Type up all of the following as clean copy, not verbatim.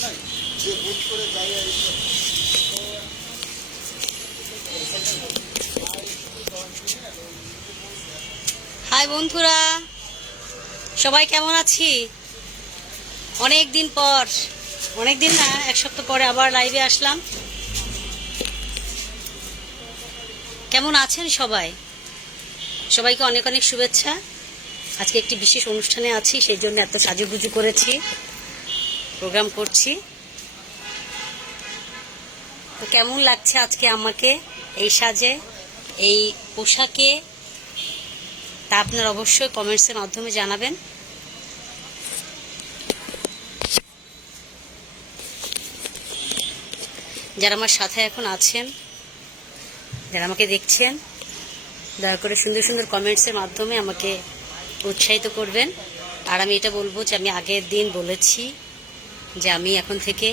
High বন্ধুরা, সবাই কেমন আছি? অনেক দিন পর, অনেক দিন না, এক সপ্তাহ পরে আবার লাইভে আসলাম। কেমন আছেন সবাই? সবাইকে অনেক অনেক শুভেচ্ছা। আজকে একটি বিশেষ অনুষ্ঠানে আছি, সেই জন্য এত সাজুগুজু করেছি, প্রোগ্রাম করছি। তো কেমন লাগছে আজকে আমাকে এই সাজে, এই পোশাকে, তা আপনারা অবশ্যই কমেন্টসের মাধ্যমে জানাবেন। যারা আমার সাথে এখন আছেন, যারা আমাকে দেখছেন, দয়া করে সুন্দর সুন্দর কমেন্টসের মাধ্যমে আমাকে উৎসাহিত করবেন। আর আমি এটা বলবো যে আমি আগের দিন বলেছি যে আমি এখন থেকে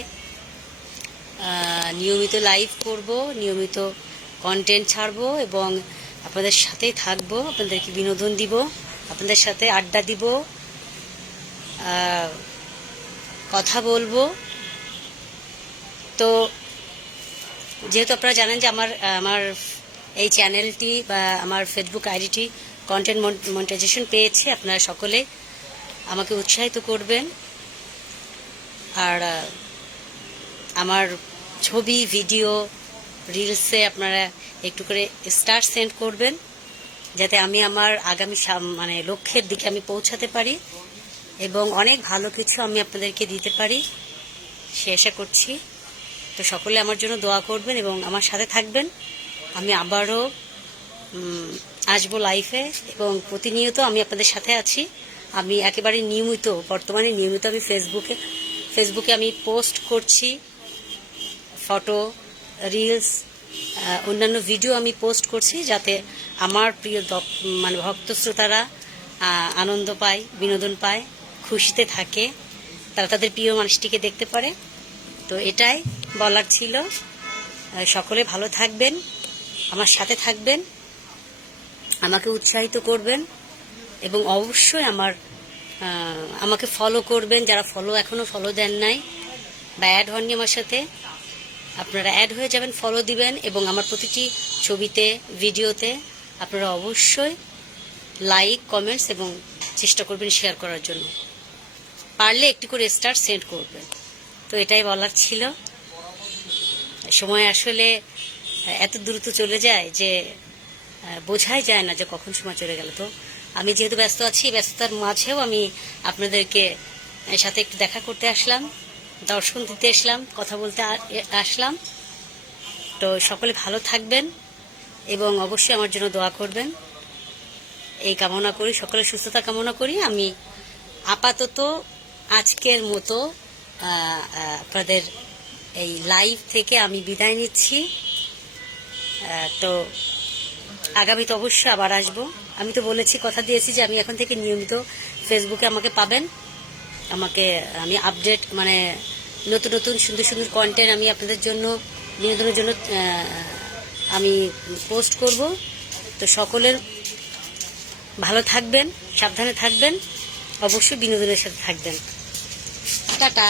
নিয়মিত লাইভ করব, নিয়মিত কন্টেন্ট ছাড়বো এবং আপনাদের সাথেই থাকবো, আপনাদেরকে বিনোদন দিব, আপনাদের সাথে আড্ডা দিব, কথা বলবো। তো যেহেতু আপনারা জানেন যে আমার এই চ্যানেলটি বা আমার ফেসবুক আইডিটি কন্টেন্ট মনিটাইজেশন পেয়েছে, আপনারা সকলে আমাকে উৎসাহিত করবেন। আর আমার ছবি, ভিডিও, রিলসে আপনারা একটু করে স্টার সেন্ড করবেন, যাতে আমি আমার আগামী লক্ষ্যের দিকে আমি পৌঁছাতে পারি এবং অনেক ভালো কিছু আমি আপনাদেরকে দিতে পারি, সে আশা করছি। তো সকলে আমার জন্য দোয়া করবেন এবং আমার সাথে থাকবেন। আমি আবারও আসবো লাইফে এবং প্রতিনিয়ত আমি আপনাদের সাথে আছি। আমি একেবারে বর্তমানে নিয়মিত আমি ফেসবুকে আমি পোস্ট করছি, ফটো, রিলস, অন্যান্য ভিডিও আমি পোস্ট করছি, যাতে আমার প্রিয় ভক্ত শ্রোতারা আনন্দ পায়, বিনোদন পায়, খুশিতে থাকে, তারা তাদের প্রিয় মানুষটিকে দেখতে পারে। তো এটাই বলার ছিল। সকলে ভালো থাকবেন, আমার সাথে থাকবেন, আমাকে উৎসাহিত করবেন এবং অবশ্যই আমাকে ফলো করবেন। যারা এখনও ফলো দেন নাই বা অ্যাড হননি আমার সাথে, আপনারা অ্যাড হয়ে যাবেন, ফলো দিবেন এবং আমার প্রতিটি ছবিতে, ভিডিওতে আপনারা অবশ্যই লাইক, কমেন্টস এবং চেষ্টা করবেন শেয়ার করার জন্য। পারলে একটি করে স্টার সেন্ড করবেন। তো এটাই বলার ছিল। সময় আসলে এত দ্রুত চলে যায় যে বোঝাই যায় না যে কখন সময় চলে গেল। তো আমি যেহেতু ব্যস্ত আছি, ব্যস্ততার মাঝেও আমি আপনাদেরকে সাথে একটু দেখা করতে আসলাম, দর্শন দিতে আসলাম, কথা বলতে আসলাম। তো সকলে ভালো থাকবেন এবং অবশ্যই আমার জন্য দোয়া করবেন, এই কামনা করি। সকলের সুস্থতা কামনা করি। আমি আপাতত আজকের মতো আপনাদের এই লাইভ থেকে আমি বিদায় নিচ্ছি। তো আগামীতে অবশ্যই আবার আসবো। আমি তো বলেছি, কথা দিয়েছি যে আমি এখন থেকে নিয়মিত ফেসবুকে আমাকে পাবেন। আমি আপডেট নতুন নতুন সুন্দর সুন্দর কন্টেন্ট আমি আপনাদের জন্য, বিনোদনের জন্য আমি পোস্ট করব। তো সকলের ভালো থাকবেন, সাবধানে থাকবেন, অবশ্যই বিনোদনের সাথে থাকবেন। টাটা।